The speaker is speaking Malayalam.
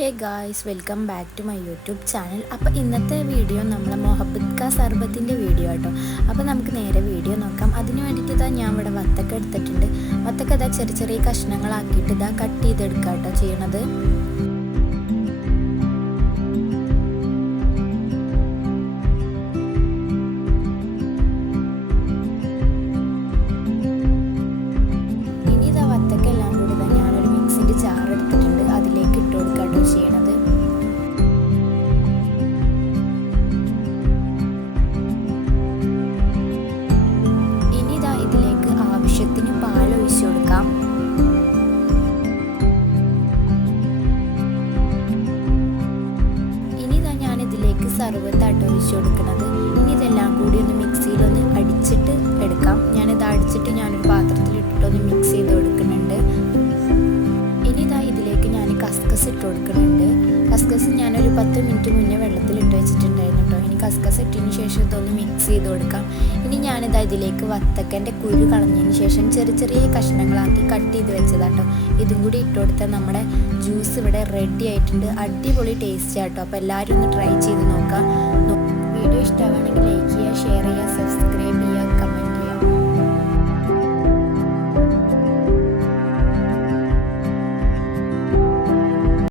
Hey guys, welcome back to my YouTube channel. അപ്പോൾ ഇന്നത്തെ വീഡിയോ നമ്മളെ മൊഹബത്ത് കാ സർബത്തിൻ്റെ വീഡിയോ കേട്ടോ. അപ്പോൾ നമുക്ക് നേരെ വീഡിയോ നോക്കാം. അതിന് വേണ്ടിയിട്ട് ഇതാ ഞാൻ ഇവിടെ വത്തക്ക എടുത്തിട്ടുണ്ട്. വത്തക്ക ഇതാ ചെറിയ ചെറിയ കഷ്ണങ്ങളാക്കിയിട്ട് ഇതാ കട്ട് ചെയ്തെടുക്കുക കേട്ടോ ചെയ്യണത്. ഇനി ഇതാ വത്തക്ക എല്ലാം കൂടി ഇതാ ഞാനൊരു മിക്സിൻ്റെ ജാർ എടുത്തിട്ടുണ്ട്, അതിലേക്ക് ഇട്ട് കൊടുക്കുക കേട്ടോ ചെയ്യണത്. ഇനി ഇതാ ഇതിലേക്ക് ആവശ്യത്തിന് പാൽ ഒഴിച്ചു കൊടുക്കാം. ഇനി ഇതാ ഞാൻ ഇതിലേക്ക് സർബത്താട്ടോ ഒഴിച്ചു കൊടുക്കുന്നത്. ഇനി ഇതെല്ലാം കൂടി ഒന്ന് മിക്സിയിലൊന്ന് അടിച്ചിട്ട് എടുക്കാം. ഞാനിത് അടിച്ചിട്ട് ഞാനൊരു പാത്രത്തിലിട്ടിട്ടൊന്ന് മിക്സ് ചെയ്ത് കൊടുക്കുന്നുണ്ട്. ഇനി ഇതാ ഇതിലേക്ക് ഞാൻ കസ്കസ് ഇട്ട് കൊടുക്കുന്നുണ്ട്. കസ്കസ് ഞാനൊരു 10 മിനിറ്റ് മുന്നേ വെള്ളത്തിലിട്ട് വെച്ചിട്ടുണ്ടായിരുന്നു കേട്ടോ. ഇനി കസ്കസ് ഇട്ടതിന് ശേഷം ഇതൊന്ന് മിക്സ് ചെയ്ത് കൊടുക്കാം. ഇനി ഞാനിതാ ഇതിലേക്ക് വത്തക്കൻ്റെ കുരു കളഞ്ഞതിന് ശേഷം ചെറിയ ചെറിയ കഷ്ണങ്ങളാക്കി കട്ട് ചെയ്ത് വെച്ചതാട്ടോ. ഇതും കൂടി ഇട്ട് കൊടുത്താൽ നമ്മുടെ ജ്യൂസ് ഇവിടെ റെഡി ആയിട്ടുണ്ട്. അടിപൊളി ടേസ്റ്റ് ആട്ടോ. അപ്പോൾ എല്ലാവരും ഒന്ന് ട്രൈ ചെയ്ത് നോക്കാം. വീഡിയോ ഇഷ്ടമാണെങ്കിൽ ലൈക്ക് ചെയ്യുക, ഷെയർ ചെയ്യുക, സബ്സ്ക്രൈബ് ചെയ്യുക.